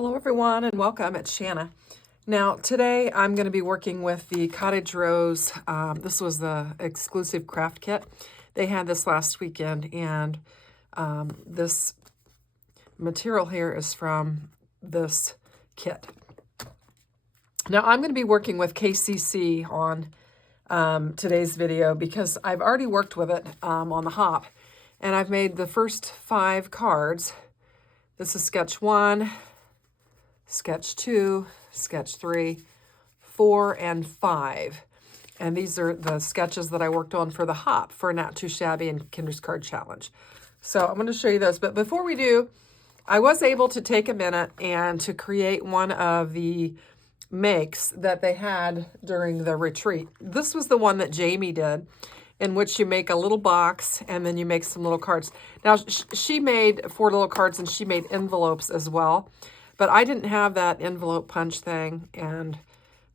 Hello everyone and welcome. It's Shanna. Now today I'm going to be working with the Cottage Rose. This was the exclusive craft kit. They had this last weekend, and this material here is from this kit. Now I'm going to be working with KCC on today's video because I've already worked with it on the hop, and I've made the first 5 cards. This is sketch 1, sketch 2, sketch 3, 4, and 5. And these are the sketches that I worked on for the hop for Not Too Shabby and Kinder's Card Challenge. So I'm going to show you those. But before we do, I was able to take a minute and to create one of the makes that they had during the retreat. This was the one that Jamie did, in which you make a little box and then you make some little cards. Now, she made 4 little cards and she made envelopes as well. But I didn't have that envelope punch thing, and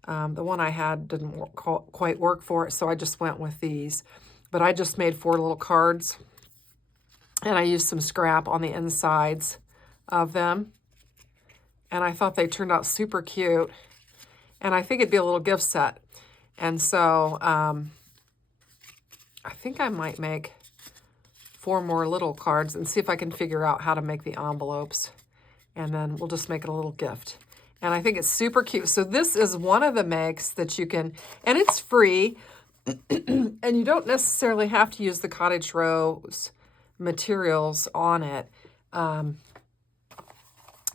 the one I had didn't quite work for it, so I just went with these. But I just made 4 little cards, and I used some scrap on the insides of them. And I thought they turned out super cute, and I think it'd be a little gift set. And so I think I might make 4 more little cards and see if I can figure out how to make the envelopes. And then we'll just make it a little gift. And I think it's super cute. So this is one of the makes that you can, and it's free, and you don't necessarily have to use the Cottage Rose materials on it.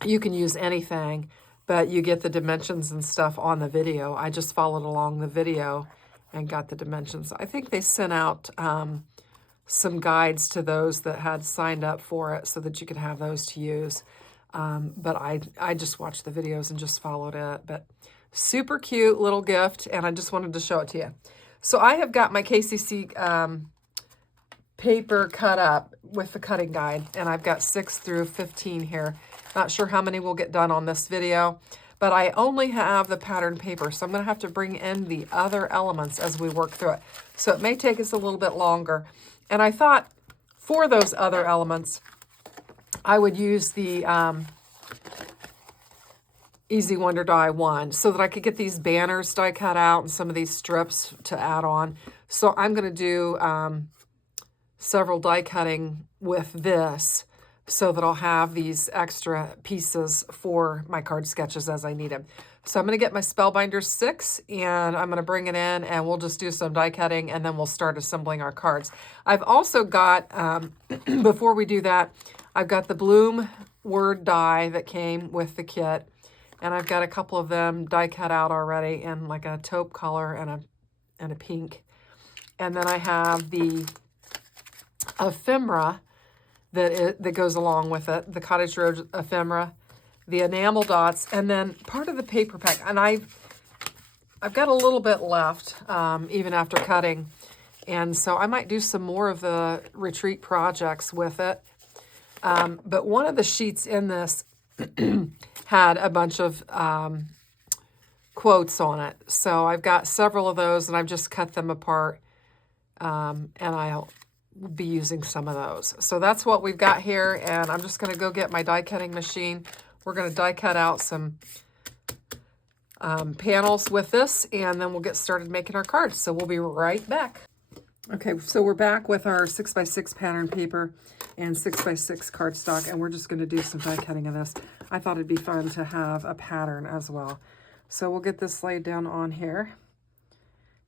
You can use anything, but you get the dimensions and stuff on the video. I just followed along the video and got the dimensions. I think they sent out some guides to those that had signed up for it so that you could have those to use. But I just watched the videos and just followed it. But super cute little gift, and I just wanted to show it to you. So I have got my KCC paper cut up with the cutting guide, and I've got 6 through 15 here. Not sure how many will get done on this video, but I only have the pattern paper, so I'm going to have to bring in the other elements as we work through it. So it may take us a little bit longer. And I thought for those other elements, I would use the Easy Wonder Die 1 so that I could get these banners die cut out and some of these strips to add on. So I'm going to do several die cutting with this so that I'll have these extra pieces for my card sketches as I need them. So I'm going to get my Spellbinder 6, and I'm going to bring it in, and we'll just do some die cutting, and then we'll start assembling our cards. I've also got, before we do that, I've got the Bloom word die that came with the kit, and I've got a couple of them die cut out already in like a taupe color and a pink. And then I have the ephemera that goes along with it, the Cottage Rose ephemera, the enamel dots, and then part of the paper pack. And I've got a little bit left, even after cutting, and so I might do some more of the retreat projects with it. But one of the sheets in this had a bunch of quotes on it. So I've got several of those, and I've just cut them apart, and I'll be using some of those. So that's what we've got here, and I'm just going to go get my die cutting machine. We're going to die cut out some panels with this, and then we'll get started making our cards. So we'll be right back. Okay, so we're back with our 6x6 pattern paper and 6x6 cardstock, and we're just going to do some die cutting of this. I thought it'd be fun to have a pattern as well. So we'll get this laid down on here.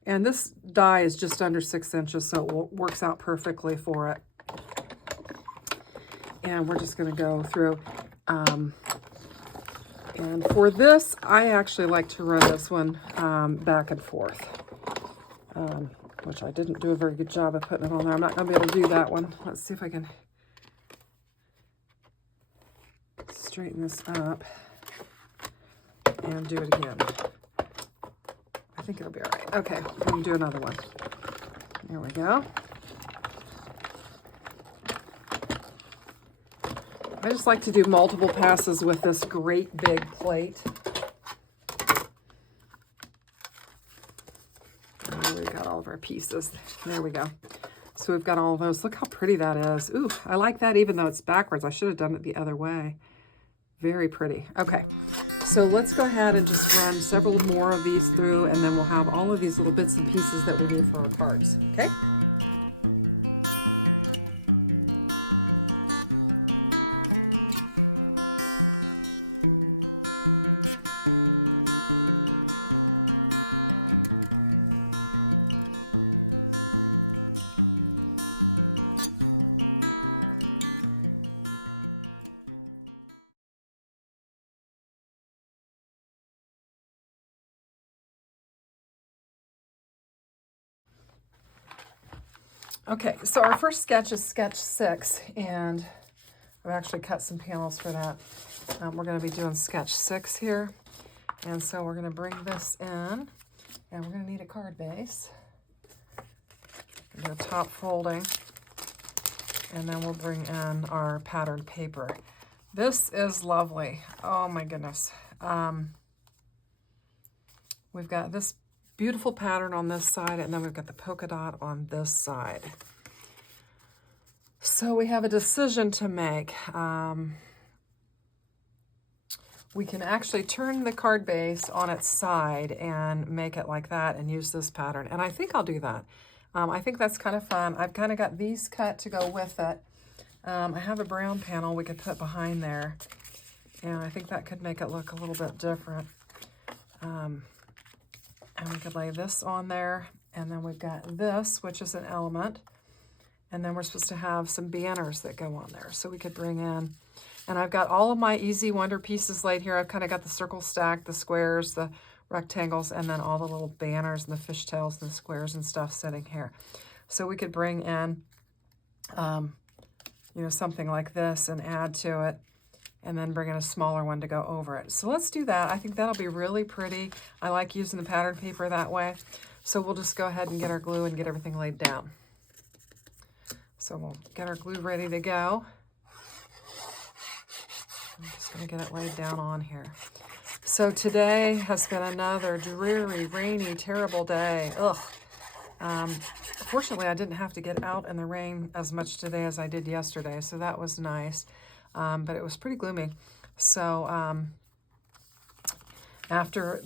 And this die is just under 6 inches, so it works out perfectly for it. And we're just going to go through. And for this, I actually like to run this one back and forth. Which I didn't do a very good job of putting it on there. I'm not going to be able to do that one. Let's see if I can straighten this up and do it again. I think it'll be all right. Okay, I'm going to do another one. There we go. I just like to do multiple passes with this great big plate. We got all of our pieces. There we go. So we've got all of those. Look how pretty that is. Ooh, I like that even though it's backwards. I should have done it the other way. Very pretty. Okay, so let's go ahead and just run several more of these through, and then we'll have all of these little bits and pieces that we need for our cards, okay? Okay, so our first sketch is sketch 6, and I've actually cut some panels for that. We're going to be doing sketch 6 here, and so we're going to bring this in, and we're going to need a card base. Do a top folding, and then we'll bring in our patterned paper. This is lovely. Oh my goodness. We've got this beautiful pattern on this side, and then we've got the polka dot on this side. So we have a decision to make. We can actually turn the card base on its side and make it like that and use this pattern. And I think I'll do that. I think that's kind of fun. I've kind of got these cut to go with it. I have a brown panel we could put behind there, and I think that could make it look a little bit different. And we could lay this on there, and then we've got this, which is an element, and then we're supposed to have some banners that go on there. So we could bring in, and I've got all of my Easy Wonder pieces laid here. I've kind of got the circle stack, the squares, the rectangles, and then all the little banners and the fishtails and the squares and stuff sitting here. So we could bring in, you know, something like this and add to it, and then bring in a smaller one to go over it. So let's do that. I think that'll be really pretty. I like using the pattern paper that way. So we'll just go ahead and get our glue and get everything laid down. So we'll get our glue ready to go. I'm just gonna get it laid down on here. So today has been another dreary, rainy, terrible day. Ugh. Fortunately, I didn't have to get out in the rain as much today as I did yesterday, so that was nice. But it was pretty gloomy. So after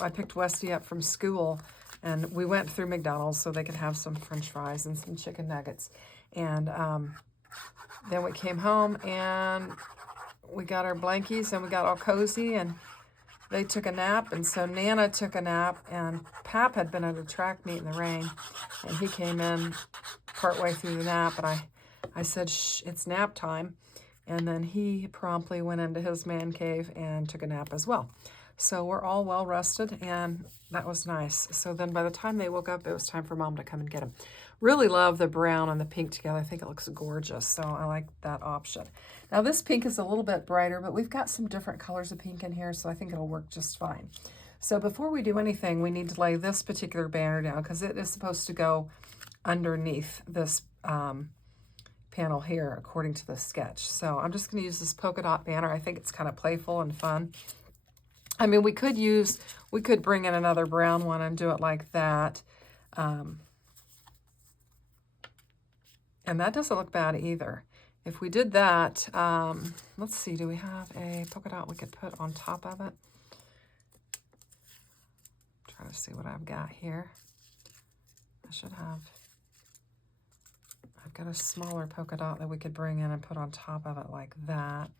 I picked Westy up from school, and we went through McDonald's so they could have some French fries and some chicken nuggets. And then we came home and we got our blankies and we got all cozy, and they took a nap, and so Nana took a nap, and Pap had been at a track meet in the rain, and he came in partway through the nap, and I said, shh, it's nap time. And then he promptly went into his man cave and took a nap as well. So we're all well rested, and that was nice. So then by the time they woke up, it was time for Mom to come and get them. Really love the brown and the pink together. I think it looks gorgeous, so I like that option. Now this pink is a little bit brighter, but we've got some different colors of pink in here, so I think it'll work just fine. So before we do anything, we need to lay this particular banner down because it is supposed to go underneath this panel here according to the sketch. So I'm just going to use this polka dot banner. I think it's kind of playful and fun. I mean, we could bring in another brown one and do it like that. And that doesn't look bad either. If we did that, let's see, do we have a polka dot we could put on top of it? Try to see what I've got here. I've got a smaller polka dot that we could bring in and put on top of it like that.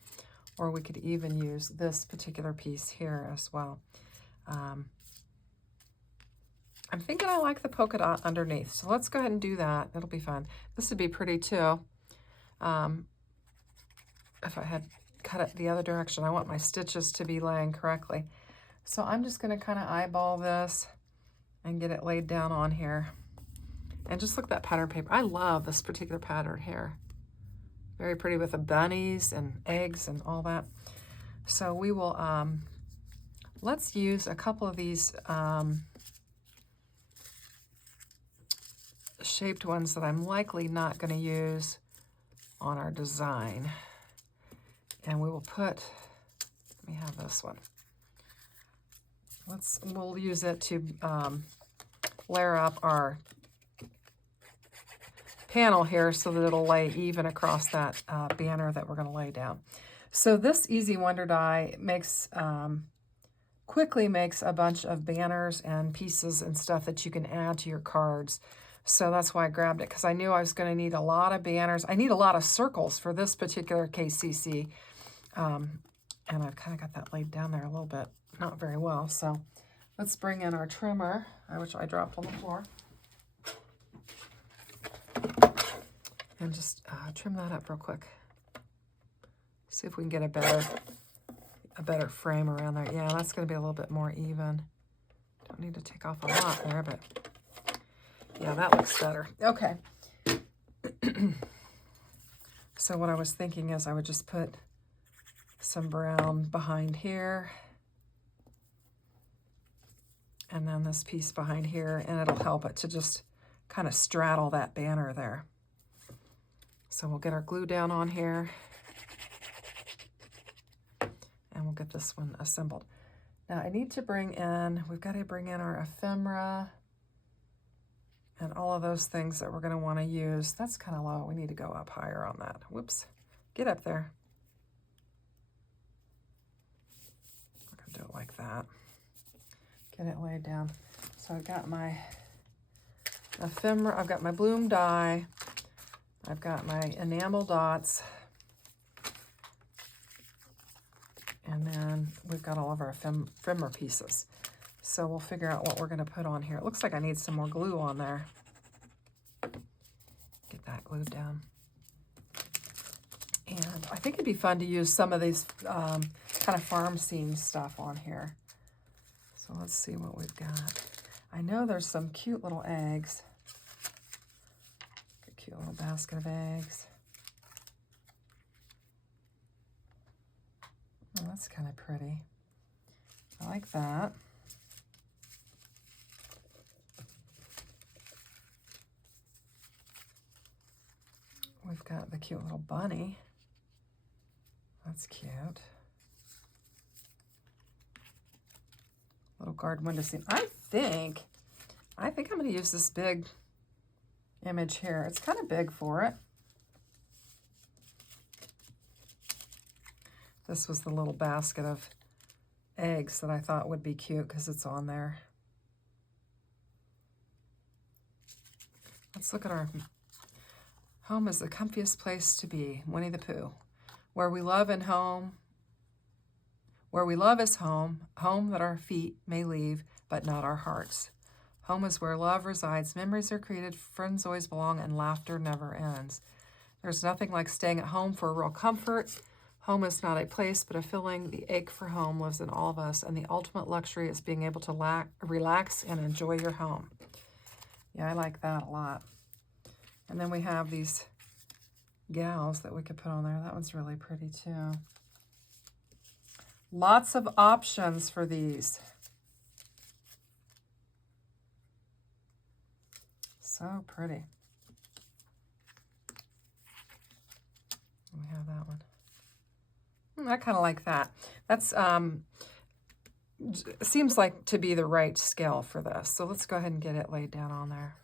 Or we could even use this particular piece here as well. I'm thinking I like the polka dot underneath, so let's go ahead and do that. It'll be fun. This would be pretty too. If I had cut it the other direction, I want my stitches to be laying correctly. So I'm just going to kind of eyeball this and get it laid down on here. And just look at that pattern paper. I love this particular pattern here. Very pretty with the bunnies and eggs and all that. So we will, let's use a couple of these shaped ones that I'm likely not going to use on our design. And we will put, let me have this one. We'll use it to layer up our panel here so that it'll lay even across that banner that we're going to lay down. So this Easy Wonder die quickly makes a bunch of banners and pieces and stuff that you can add to your cards. So that's why I grabbed it, because I knew I was going to need a lot of banners. I need a lot of circles for this particular KCC. And I've kind of got that laid down there a little bit, not very well. So let's bring in our trimmer, which I dropped on the floor. And just trim that up real quick. See if we can get a better frame around there. Yeah, that's going to be a little bit more even. Don't need to take off a lot there, but yeah, that looks better. Okay. So what I was thinking is I would just put some brown behind here, and then this piece behind here, and it'll help it to just kind of straddle that banner there. So we'll get our glue down on here, and we'll get this one assembled. Now I need to we've got to bring in our ephemera and all of those things that we're going to want to use. That's kind of low. We need to go up higher on that. Whoops. Get up there. We're going to do it like that. Get it laid down. So I've got my ephemera. I've got my bloom die. I've got my enamel dots. And then we've got all of our ephemera pieces. So we'll figure out what we're going to put on here. It looks like I need some more glue on there. Get that glued down. And I think it'd be fun to use some of these kind of farm scene stuff on here. So let's see what we've got. I know there's some cute little eggs. A cute little basket of eggs. Oh, that's kind of pretty. I like that. We've got the cute little bunny. That's cute. Little garden window scene. I think I'm going to use this big image here. It's kind of big for it. This was the little basket of eggs that I thought would be cute because it's on there. Let's look at our home is the comfiest place to be, Winnie the Pooh. Where we love is home, home that our feet may leave, but not our hearts. Home is where love resides, memories are created, friends always belong, and laughter never ends. There's nothing like staying at home for real comfort. Home is not a place, but a feeling. The ache for home lives in all of us, and the ultimate luxury is being able to relax and enjoy your home. Yeah, I like that a lot. And then we have these gals that we could put on there. That one's really pretty too. Lots of options for these. So pretty. We have that one. I kind of like that. That's seems like to be the right scale for this. So let's go ahead and get it laid down on there.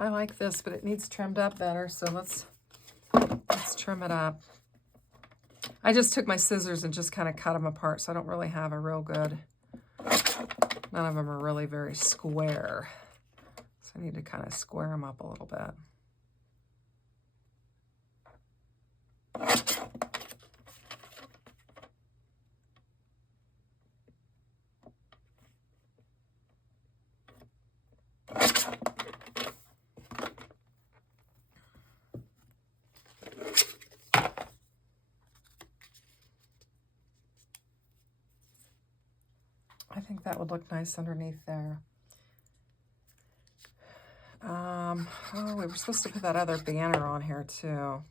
I like this, but it needs trimmed up better, so let's trim it up. I just took my scissors and just kind of cut them apart, so I don't really have a real good, none of them are really very square. So I need to kind of square them up a little bit. I think that would look nice underneath there. Oh, we were supposed to put that other banner on here too.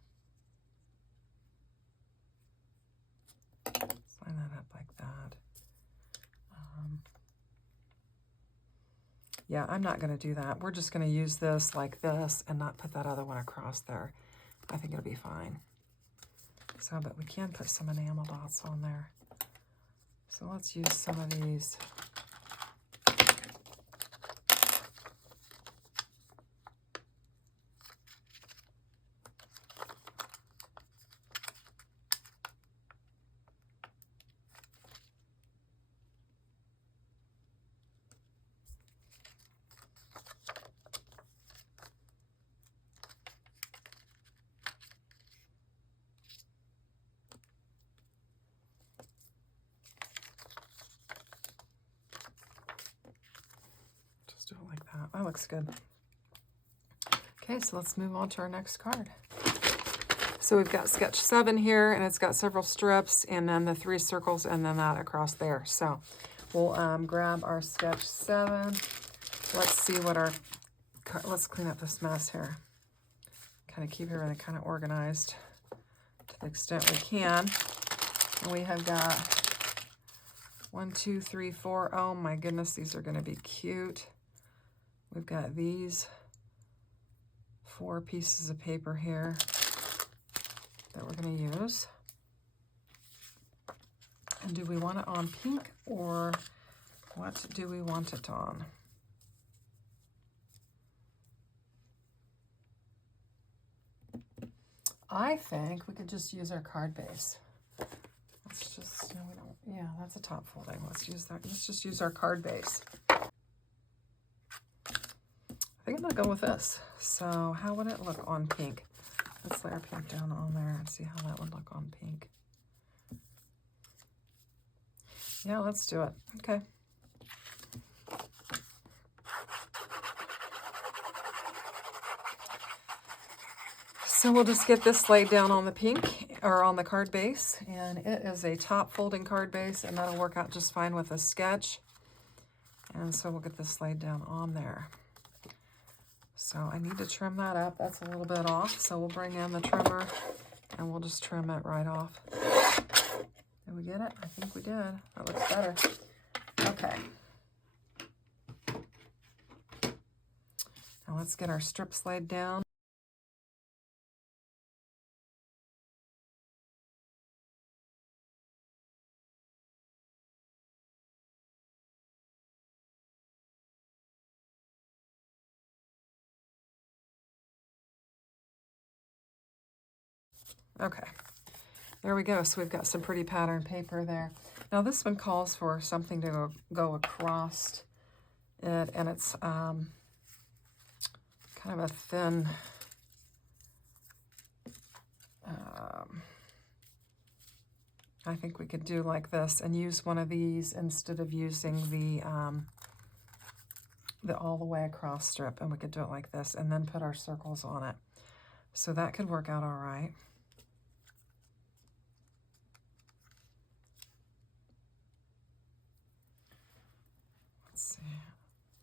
Let's line that up like that. Yeah, I'm not going to do that. We're just going to use this like this and not put that other one across there. I think it'll be fine. So, but we can put some enamel dots on there. So let's use some of these. Do it like that. That looks good. Okay, so let's move on to our next card. So we've got sketch 7 here, and it's got several strips, and then the 3 circles, and then that across there. So we'll grab our sketch 7. Let's see what our, let's clean up this mess here. Kind of keep everything kind of organized to the extent we can. And we have got 1, 2, 3, 4. Oh my goodness, these are going to be cute. We've got these 4 pieces of paper here that we're going to use. And do we want it on pink, or what do we want it on? I think we could just use our card base. Let's just, no, we don't, yeah, that's a top folding. Let's use that. Let's just use our card base. I think I'm gonna go with this. So how would it look on pink? Let's lay our pink down on there and see how that would look on pink. Yeah, let's do it. Okay. So we'll just get this laid down on the pink, or on the card base, and it is a top folding card base, and that'll work out just fine with a sketch. And so we'll get this laid down on there. So I need to trim that up. That's a little bit off. So we'll bring in the trimmer and we'll just trim it right off. Did we get it? I think we did. That looks better. Okay. Now let's get our strips laid down. Okay, there we go. So we've got some pretty pattern paper there. Now this one calls for something to go across it, and it's kind of a thin, I think we could do like this and use one of these instead of using the all the way across strip, and we could do it like this and then put our circles on it. So that could work out all right.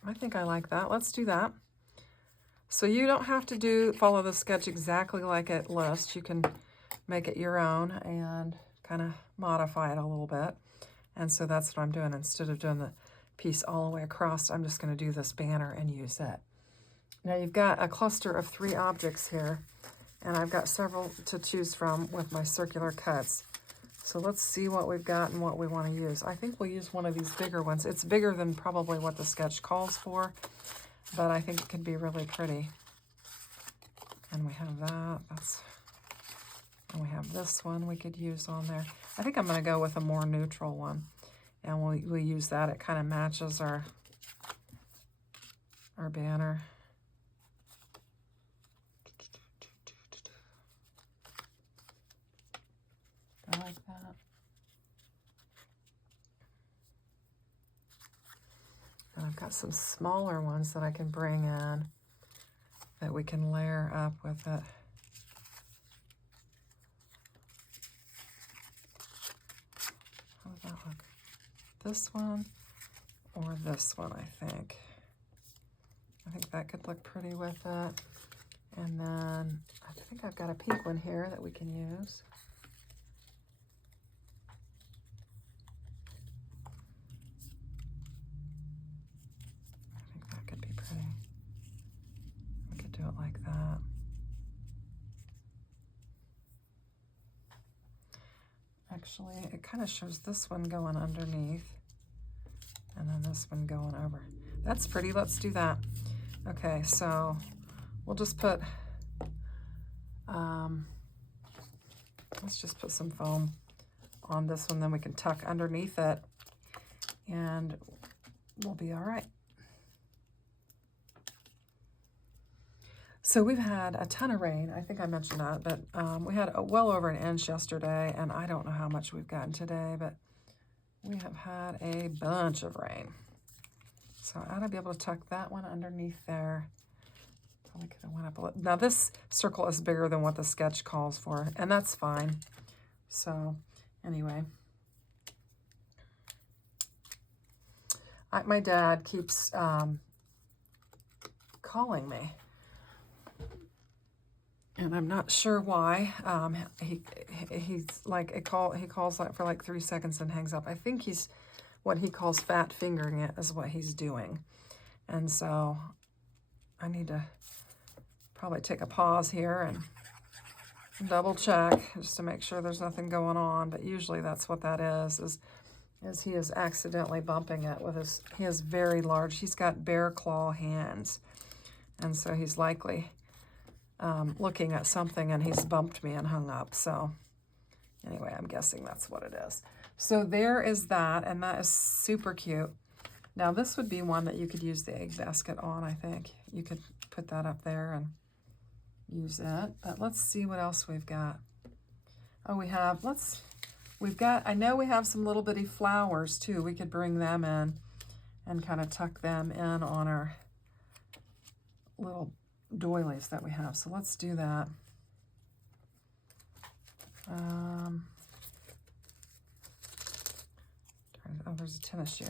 I think I like that. Let's do that. So you don't have to follow the sketch exactly like it lists. You can make it your own and kind of modify it a little bit. And so that's what I'm doing. Instead of doing the piece all the way across, I'm just going to do this banner and use it. Now you've got a cluster of 3 objects here, and I've got several to choose from with my circular cuts. So let's see what we've got and what we want to use. I think we'll use one of these bigger ones. It's bigger than probably what the sketch calls for, but I think it could be really pretty. And we have that. And we have this one we could use on there. I think I'm going to go with a more neutral one, and we'll use that. It kind of matches our banner. I like that. And I've got some smaller ones that I can bring in that we can layer up with it. How does that look? This one or this one, I think. I think that could look pretty with it. And then I think I've got a pink one here that we can use. Like that. Actually, it kind of shows this one going underneath and then this one going over. That's pretty. Let's do that. Okay, so we'll just put, let's just put some foam on this one, then we can tuck underneath it and we'll be all right. So we've had a ton of rain. I think I mentioned that, but we had well over an inch yesterday, and I don't know how much we've gotten today, but we have had a bunch of rain. So I ought to be able to tuck that one underneath there. Probably could have went up a little. Now this circle is bigger than what the sketch calls for, and that's fine. So anyway, my dad keeps calling me. And I'm not sure why. He's like he calls like for like 3 seconds and hangs up. I think he's what he calls fat fingering it is what he's doing. And so I need to probably take a pause here and double check just to make sure there's nothing going on. But usually that's what that is he is accidentally bumping it with he has very large, he's got bear claw hands. And so he's likely looking at something and he's bumped me and hung up. So anyway, I'm guessing that's what it is. So there is that, and that is super cute. Now this would be one that you could use the egg basket on, I think. You could put that up there and use it. But let's see what else we've got. Oh, I know we have some little bitty flowers too. We could bring them in and kind of tuck them in on our little doilies that we have. So let's do that. Oh, there's a tennis shoe.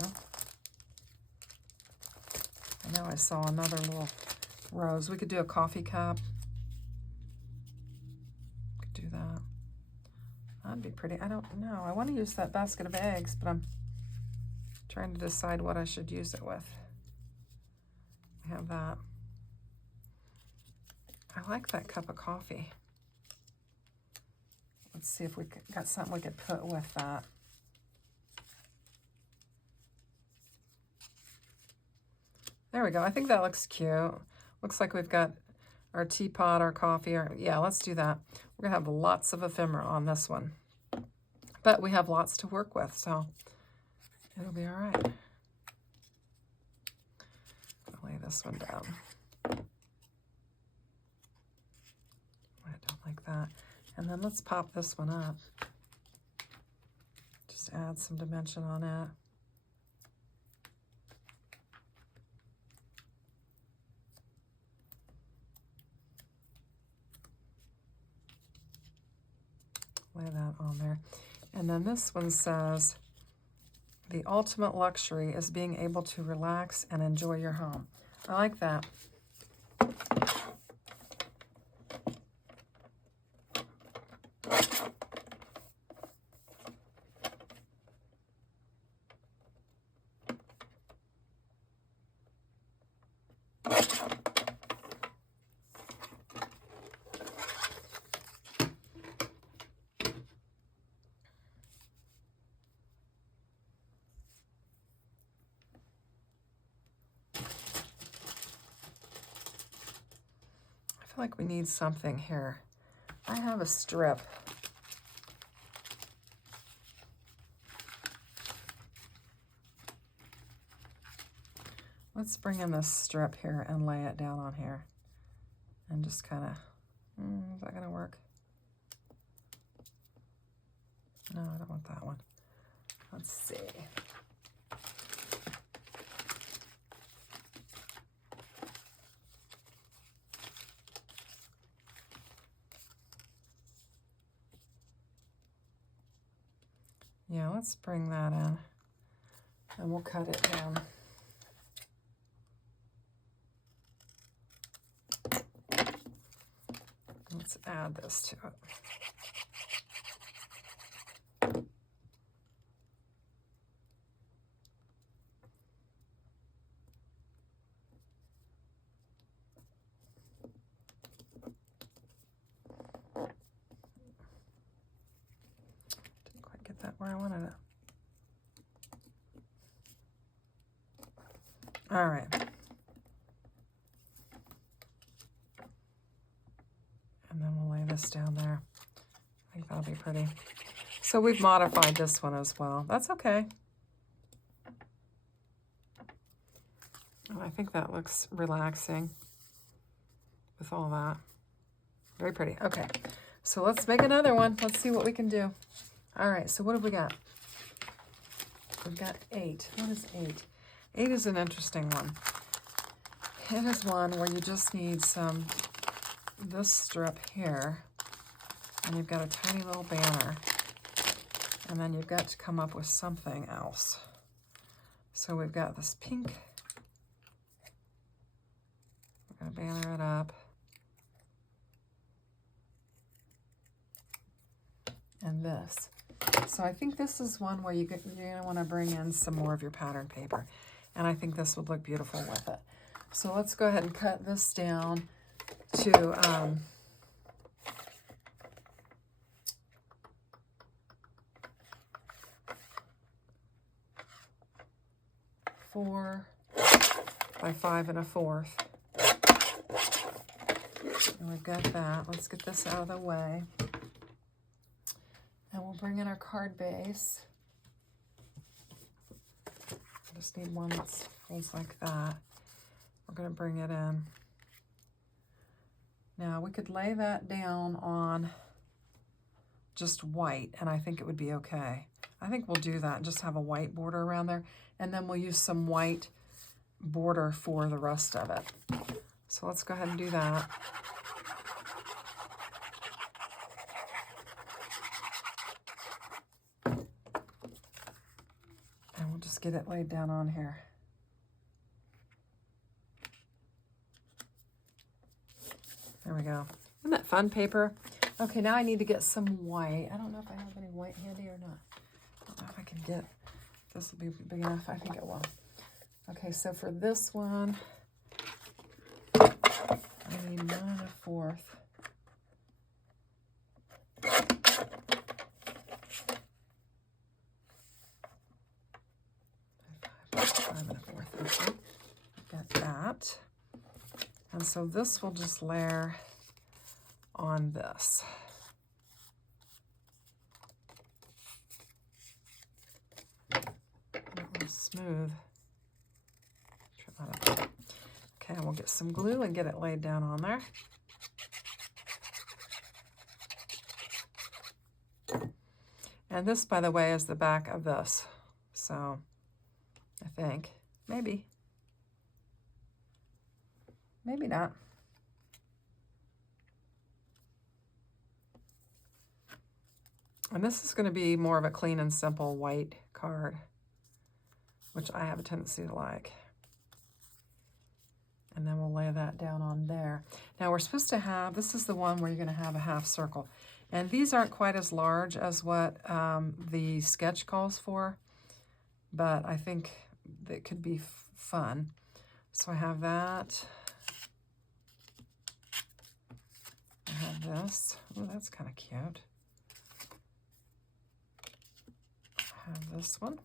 I know I saw another little rose. We could do a coffee cup. Could do that. That'd be pretty. I don't know. I want to use that basket of eggs, but I'm trying to decide what I should use it with. I have that. I like that cup of coffee. Let's see if we got something we could put with that. There we go. I think that looks cute. Looks like we've got our teapot, our coffee. Yeah, let's do that. We're going to have lots of ephemera on this one. But we have lots to work with, so it'll be all right. I'll lay this one down. I don't like that. And then let's pop this one up. Just add some dimension on it. Lay that on there. And then this one says, the ultimate luxury is being able to relax and enjoy your home. I like that. I feel like we need something here. I have a strip. Let's bring in this strip here and lay it down on here. And just kind of, is that going to work? No, I don't want that one. Let's see. Yeah, let's bring that in and we'll cut it down. Let's add this to it. where I wanted it. All right. And then we'll lay this down there. I think that'll be pretty. So we've modified this one as well. That's okay. Oh, I think that looks relaxing with all that. Very pretty. Okay, so let's make another one. Let's see what we can do. All right, so what have we got? We've got 8. What is 8? 8 is an interesting one. It is one where you just need this strip here, and you've got a tiny little banner, and then you've got to come up with something else. So we've got this pink. We're going to banner it up. And this. So I think this is one where you're going to want to bring in some more of your pattern paper. And I think this would look beautiful with it. So let's go ahead and cut this down to 4 by 5 1/4. And we've got that. Let's get this out of the way. And we'll bring in our card base. I just need one that folds like that. We're going to bring it in. Now we could lay that down on just white, and I think it would be okay. I think we'll do that and just have a white border around there, and then we'll use some white border for the rest of it. So let's go ahead and do that. And we'll just get it laid down on here. There we go. Isn't that fun paper? Okay, now I need to get some white. I don't know if I have any white handy or not. I don't know if I can get, this will be big enough. I think it will. Okay, so for this one, I need 1 1/4. 5 1/4. Okay, got that. And so this will just layer on this. Not real smooth. Okay, we'll get some glue and get it laid down on there. And this, by the way, is the back of this. So I think, maybe not. And this is going to be more of a clean and simple white card, which I have a tendency to like. And then we'll lay that down on there. Now we're supposed to have, this is the one where you're going to have a half circle. And these aren't quite as large as what the sketch calls for, but I think that could be fun. So I have that. I have this. Oh, that's kind of cute. I have this one.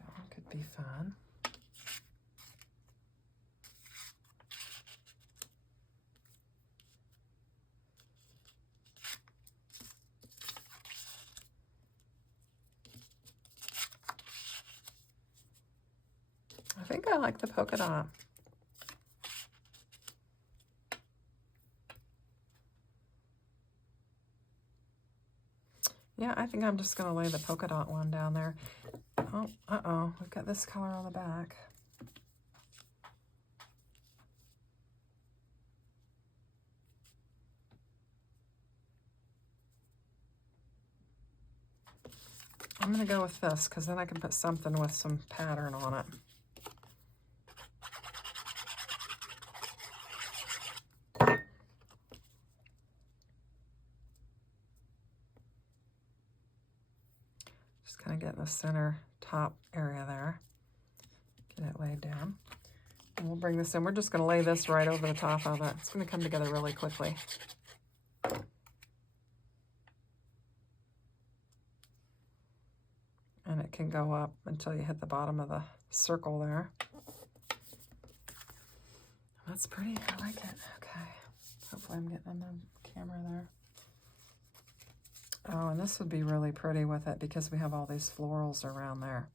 That one could be fun. I think I like the polka dot. Yeah, I think I'm just going to lay the polka dot one down there. Oh, uh-oh, we've got this color on the back. I'm going to go with this because then I can put something with some pattern on it. Kind of get in the center top area there. Get it laid down. And we'll bring this in. We're just going to lay this right over the top of it. It's going to come together really quickly. And it can go up until you hit the bottom of the circle there. That's pretty, I like it. Okay, hopefully I'm getting on the camera there. Oh, and this would be really pretty with it because we have all these florals around there.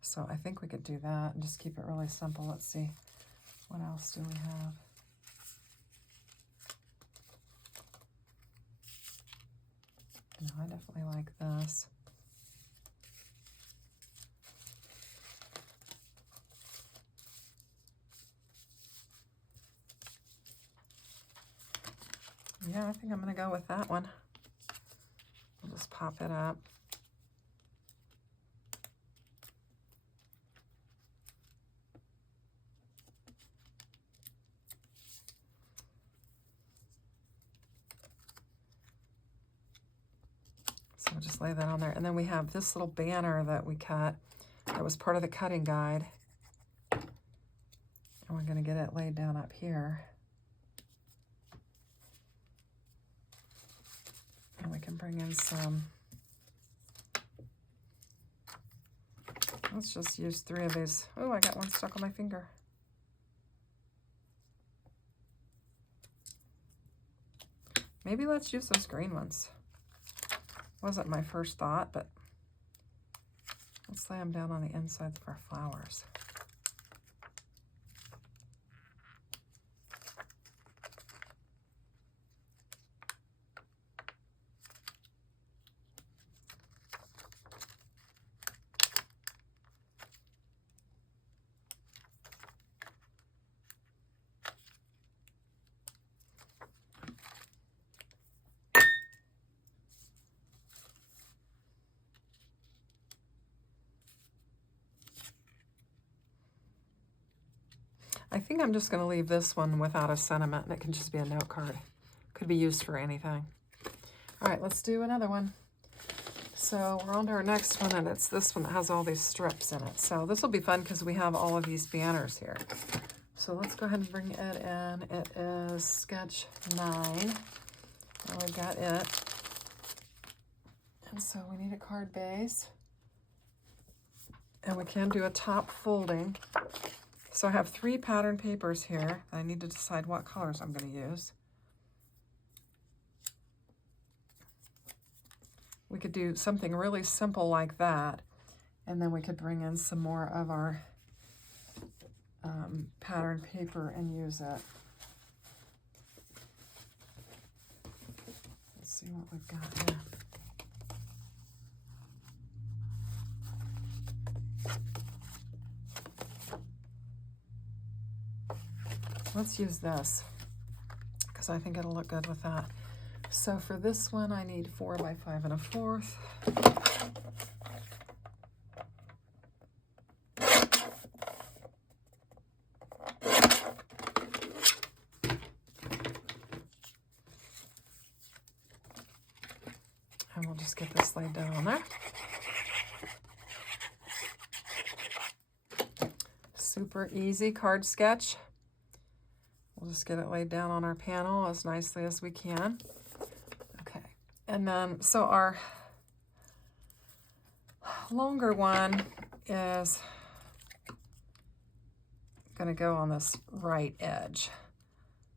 So I think we could do that and just keep it really simple. Let's see, what else do we have? No, I definitely like this. Yeah, I think I'm going to go with that one. I'll just pop it up. So I'll just lay that on there. And then we have this little banner that we cut that was part of the cutting guide. And we're going to get it laid down up here. And we can bring in some, let's just use 3 of these. Oh, I got one stuck on my finger. Maybe let's use those green ones. Wasn't my first thought, but let's lay them down on the insides of our flowers. I think I'm just going to leave this one without a sentiment, and it can just be a note card. Could be used for anything. All right, let's do another one. So we're on to our next one, and it's this one that has all these strips in it. So this will be fun because we have all of these banners here. So let's go ahead and bring it in. It is sketch 9. And we've got it. And so we need a card base. And we can do a top folding. So I have 3 pattern papers here. I need to decide what colors I'm going to use. We could do something really simple like that, and then we could bring in some more of our pattern paper and use it. Let's see what we've got here. Let's use this because I think it'll look good with that. So for this one, I need 4 by 5 1/4. And we'll just get this laid down on there. Super easy card sketch. We'll just get it laid down on our panel as nicely as we can. Okay, and then, so our longer one is gonna go on this right edge.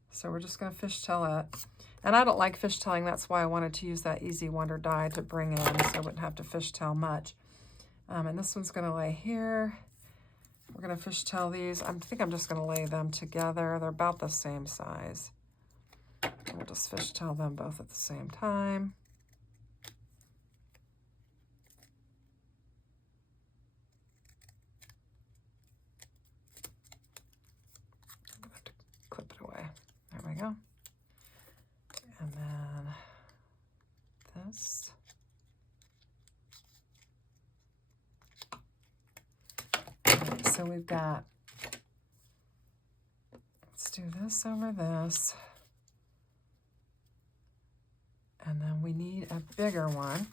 So we're just gonna fishtail it. And I don't like fishtailing, that's why I wanted to use that Easy Wonder die to bring in so I wouldn't have to fishtail much. And this one's gonna lay here. We're going to fishtail these. I think I'm just going to lay them together. They're about the same size. We'll just fishtail them both at the same time. I'm going to have to clip it away. There we go. And then this. So we've got, let's do this over this. And then we need a bigger one.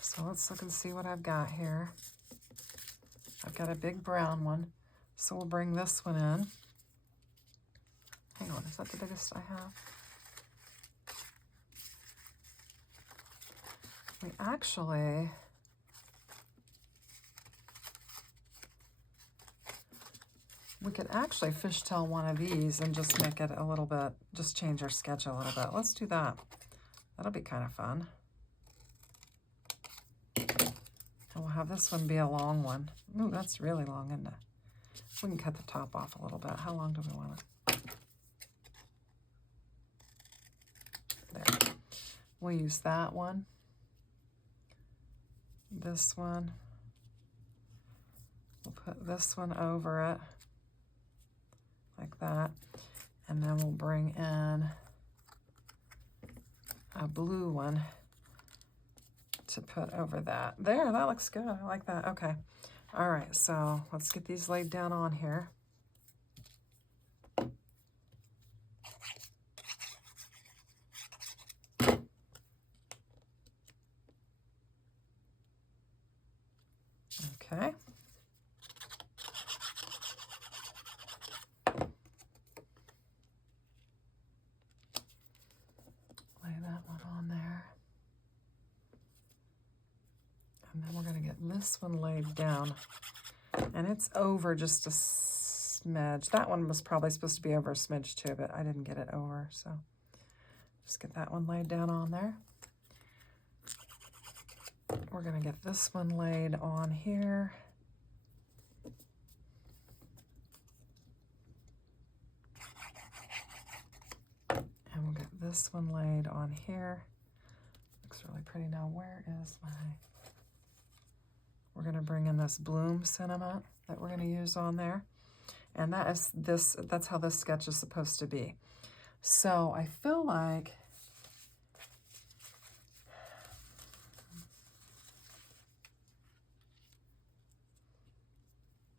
So let's look and see what I've got here. I've got a big brown one. So we'll bring this one in. Hang on, is that the biggest I have? We actually, We could actually fishtail one of these and just make it a little bit, just change our sketch a little bit. Let's do that. That'll be kind of fun. And we'll have this one be a long one. Ooh, that's really long, isn't it? We can cut the top off a little bit. How long do we want it? There. We'll use that one. This one. We'll put this one over it, like that. And then we'll bring in a blue one to put over that. There, that looks good. I like that. Okay. All right, so let's get these laid down on here. Okay. Lay that one on there. And then we're going to get this one laid down. And it's over just a smidge. That one was probably supposed to be over a smidge too, but I didn't get it over. So just get that one laid down on there. We're going to get this one laid on here. And we'll get this one laid on here. Looks really pretty. Now, where is my... We're going to bring in this bloom sentiment that we're going to use on there. And that is this, that's how this sketch is supposed to be. So I feel like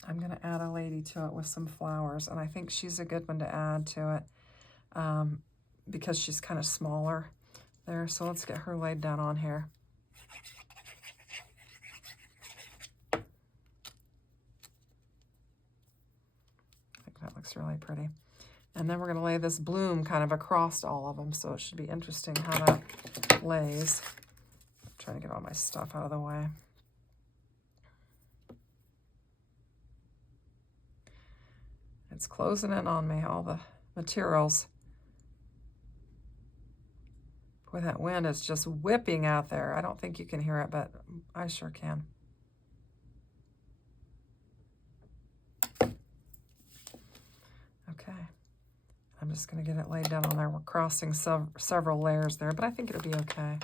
I'm going to add a lady to it with some flowers. And I think she's a good one to add to it because she's kind of smaller there. So let's get her laid down on here. That looks really pretty. And then we're going to lay this bloom kind of across all of them, so it should be interesting how that lays. I'm trying to get all my stuff out of the way. It's closing in on me, all the materials. Boy, that wind is just whipping out there. I don't think you can hear it, but I sure can. Okay, I'm just going to get it laid down on there. We're crossing several layers there, but I think it'll be okay.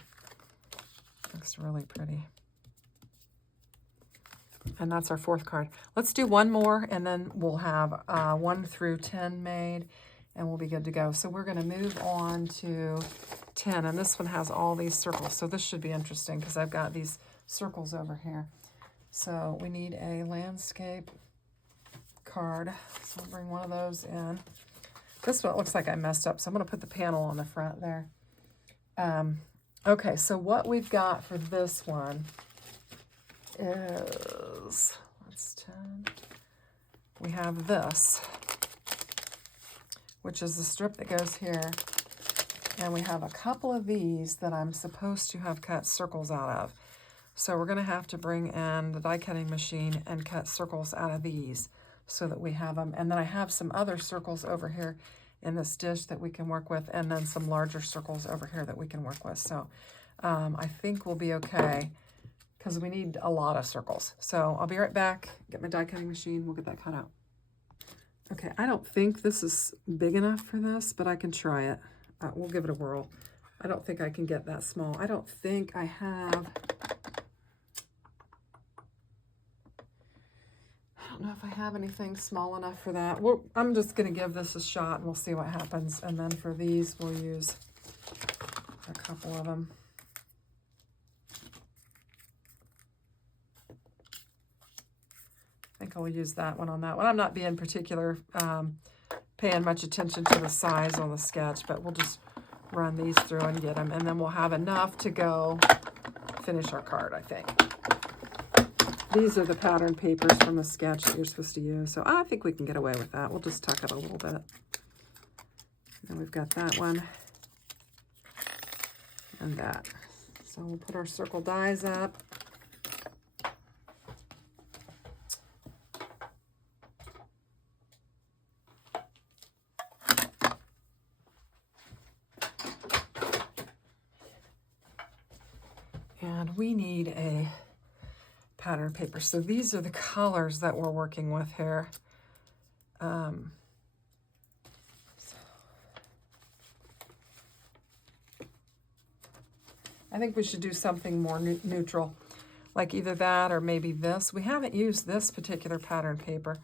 Looks really pretty. And that's our 4th card. Let's do one more, and then we'll have 1 through 10 made, and we'll be good to go. So we're going to move on to 10, and this one has all these circles. So this should be interesting because I've got these circles over here. So we need a landscape card. So I'll bring one of those in. This one looks like I messed up, so I'm going to put the panel on the front there. Okay, so what we've got for this one is, that's 10. We have this, which is the strip that goes here. And we have a couple of these that I'm supposed to have cut circles out of. So we're going to have to bring in the die cutting machine and cut circles out of these so that we have them. And then I have some other circles over here in this dish that we can work with, and then some larger circles over here that we can work with. So I think we'll be okay because we need a lot of circles. So I'll be right back, get my die cutting machine, we'll get that cut out. Okay, I don't think this is big enough for this, but I can try it. We'll give it a whirl. I don't think I can get that small. I don't think I have... I don't know if I have anything small enough for that. Well, I'm just going to give this a shot and we'll see what happens. And then for these, we'll use a couple of them. I think I'll use that one on that one. I'm not being particular, paying much attention to the size on the sketch, but we'll just run these through and get them. And then we'll have enough to go finish our card, I think. These are the pattern papers from the sketch that you're supposed to use. So I think we can get away with that. We'll just tuck it a little bit. And we've got that one and that. So we'll put our circle dies up. And we need a pattern paper. So these are the colors that we're working with here. I think we should do something more neutral, like either that or maybe this. We haven't used this particular pattern paper.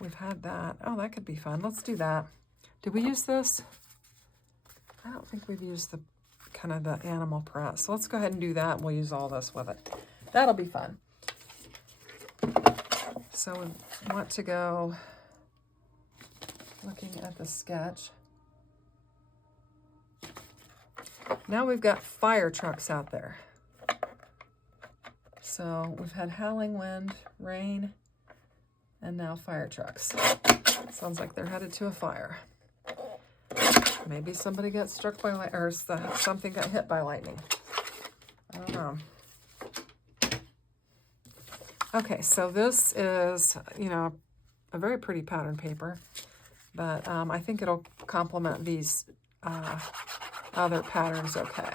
We've had that. Oh, that could be fun. Let's do that. Did we use this? I don't think we've used the kind of the animal press. So let's go ahead and do that, and we'll use all this with it. That'll be fun. So we want to go looking at the sketch. Now we've got fire trucks out there. So we've had howling wind, rain, and now fire trucks. Sounds like they're headed to a fire. Maybe somebody got struck by lightning, or something got hit by lightning. I don't know. Okay, so this is, you know, a very pretty pattern paper, but I think it'll complement these other patterns okay.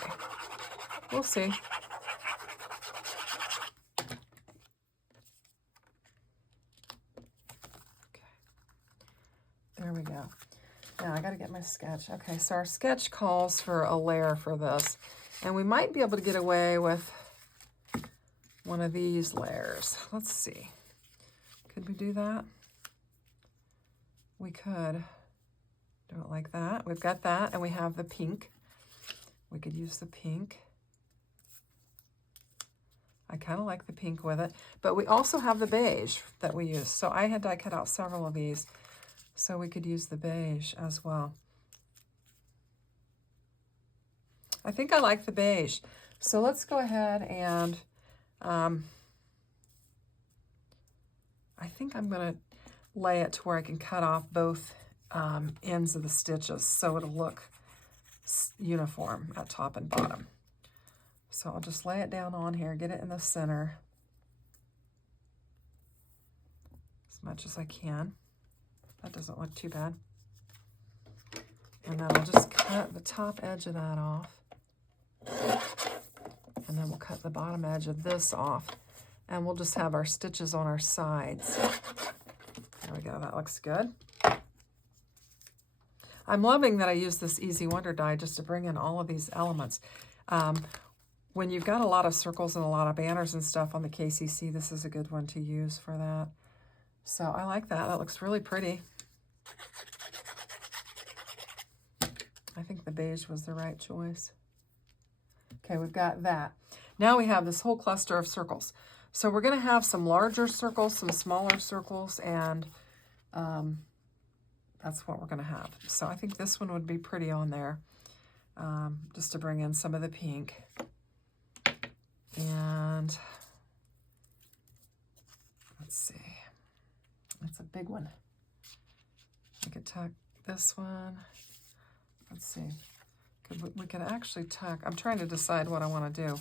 We'll see. Okay. There we go. Now I got to get my sketch. Okay, so our sketch calls for a layer for this, and we might be able to get away with one of these layers. Let's see. Could we do that? We could do it like that. We've got that, and we have the pink. We could use the pink. I kind of like the pink with it, but we also have the beige that we use. So I had die cut out several of these, so we could use the beige as well. I think I like the beige. So let's go ahead and I think I'm going to lay it to where I can cut off both ends of the stitches so it'll look uniform at top and bottom. So I'll just lay it down on here, get it in the center as much as I can. That doesn't look too bad. And then I'll just cut the top edge of that off. And then we'll cut the bottom edge of this off. And we'll just have our stitches on our sides. There we go, that looks good. I'm loving that I use this Easy Wonder die just to bring in all of these elements. When you've got a lot of circles and a lot of banners and stuff on the KCC, this is a good one to use for that. So I like that. That looks really pretty. I think the beige was the right choice. Okay, we've got that. Now we have this whole cluster of circles. So we're going to have some larger circles, some smaller circles, and that's what we're going to have. So I think this one would be pretty on there, just to bring in some of the pink. And let's see. It's a big one. I could tuck this one. Let's see. We could actually tuck. I'm trying to decide what I want to do.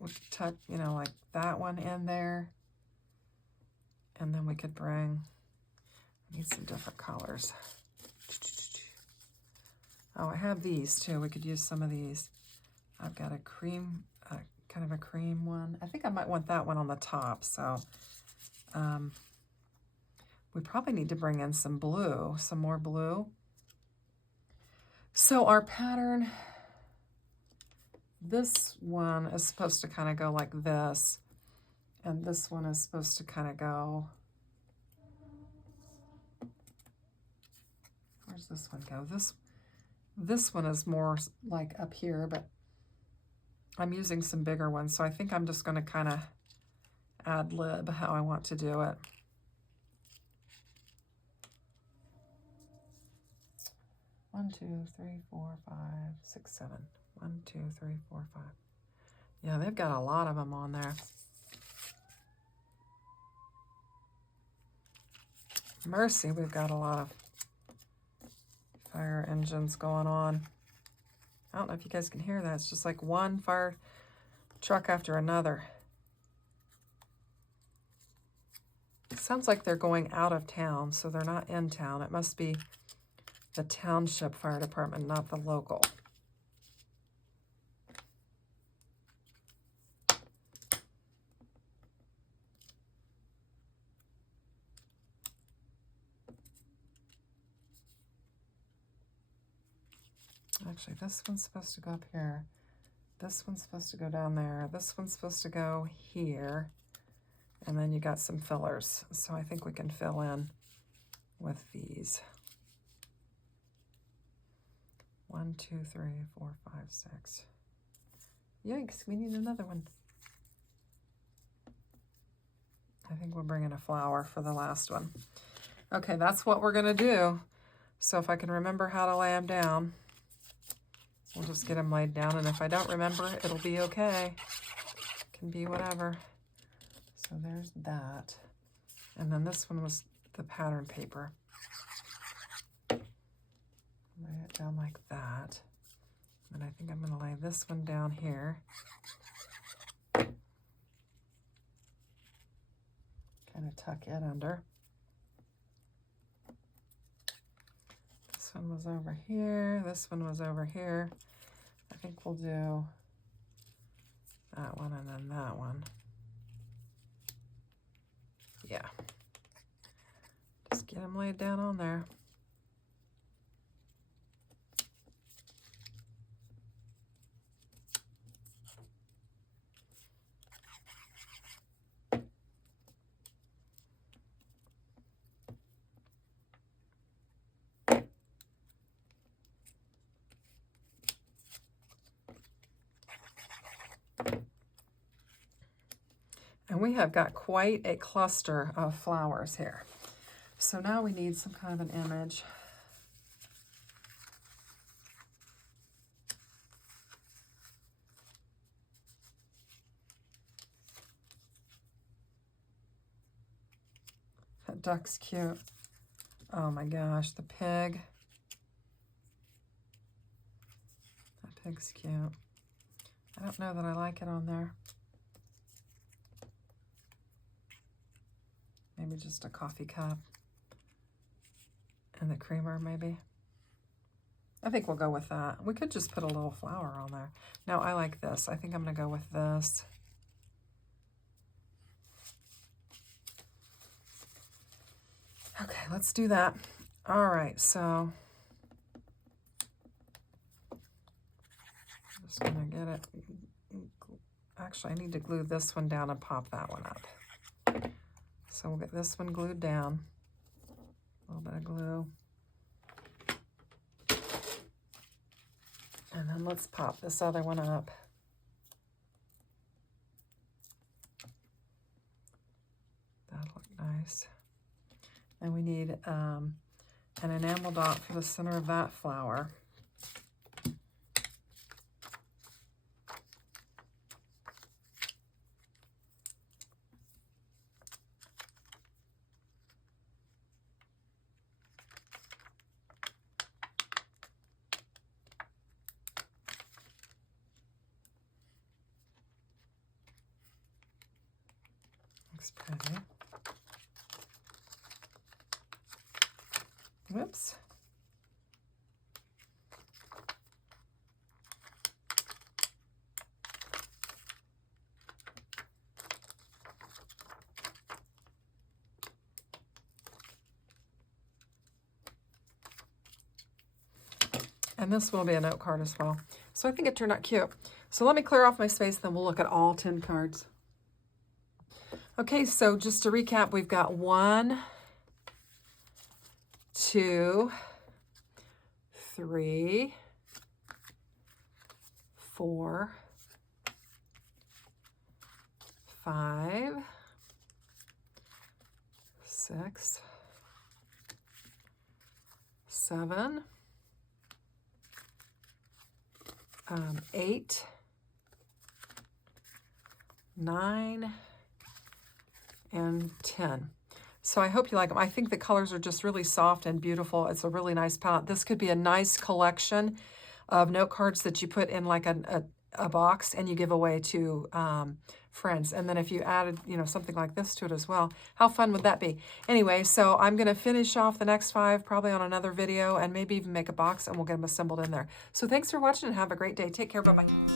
We could tuck, you know, like that one in there. And then we could bring, I need some different colors. Oh, I have these too. We could use some of these. I've got a cream, kind of a cream one. I think I might want that one on the top. So we probably need to bring in some blue, some more blue. So our pattern, this one is supposed to kind of go like this, and this one is supposed to kind of go, where's this one go? This one is more like up here, but I'm using some bigger ones, so I think I'm just going to kind of ad lib how I want to do it. One, two, three, four, 5, 6, 7. 1, 2, 3, 4, 5. Yeah, they've got a lot of them on there. Mercy, we've got a lot of fire engines going on. I don't know if you guys can hear that. It's just like one fire truck after another. It sounds like they're going out of town, so they're not in town. It must be the township fire department, not the local. Actually, this one's supposed to go up here. This one's supposed to go down there. This one's supposed to go here. And then you got some fillers. So I think we can fill in with these. 1, 2, 3, 4, 5, 6. Yikes, we need another one. I think we'll bring in a flower for the last one. Okay, that's what we're gonna do. So if I can remember how to lay them down, we'll just get them laid down. And if I don't remember, it'll be okay. It can be whatever. So there's that. And then this one was the pattern paper. Lay it down like that. And I think I'm gonna lay this one down here. Kind of tuck it under. This one was over here. This one was over here. I think we'll do that one and then that one. Yeah. Just get them laid down on there. And we have got quite a cluster of flowers here. So now we need some kind of an image. That duck's cute. Oh my gosh, the pig. That pig's cute. I don't know that I like it on there. Maybe just a coffee cup and the creamer, maybe. I think we'll go with that. We could just put a little flower on there. No, I like this. I think I'm gonna go with this. Okay, let's do that. All right, so I'm just gonna get it. Actually, I need to glue this one down and pop that one up. So we'll get this one glued down. A little bit of glue. And then let's pop this other one up. That'll look nice. And we need an enamel dot for the center of that flower. Looks pretty. Whoops. And this will be a note card as well. So I think it turned out cute. So let me clear off my space, then we'll look at all 10 cards. Okay, so just to recap, we've got 1, 2, 3, 4, 5, 6, 7, 8, 9, and 10. So I hope you like them. I think the colors are just really soft and beautiful. It's a really nice palette. This could be a nice collection of note cards that you put in like a box and you give away to friends. And then if you added, you know, something like this to it as well, how fun would that be? Anyway, so I'm going to finish off the next 5 probably on another video and maybe even make a box and we'll get them assembled in there. So thanks for watching and have a great day. Take care. Bye-bye.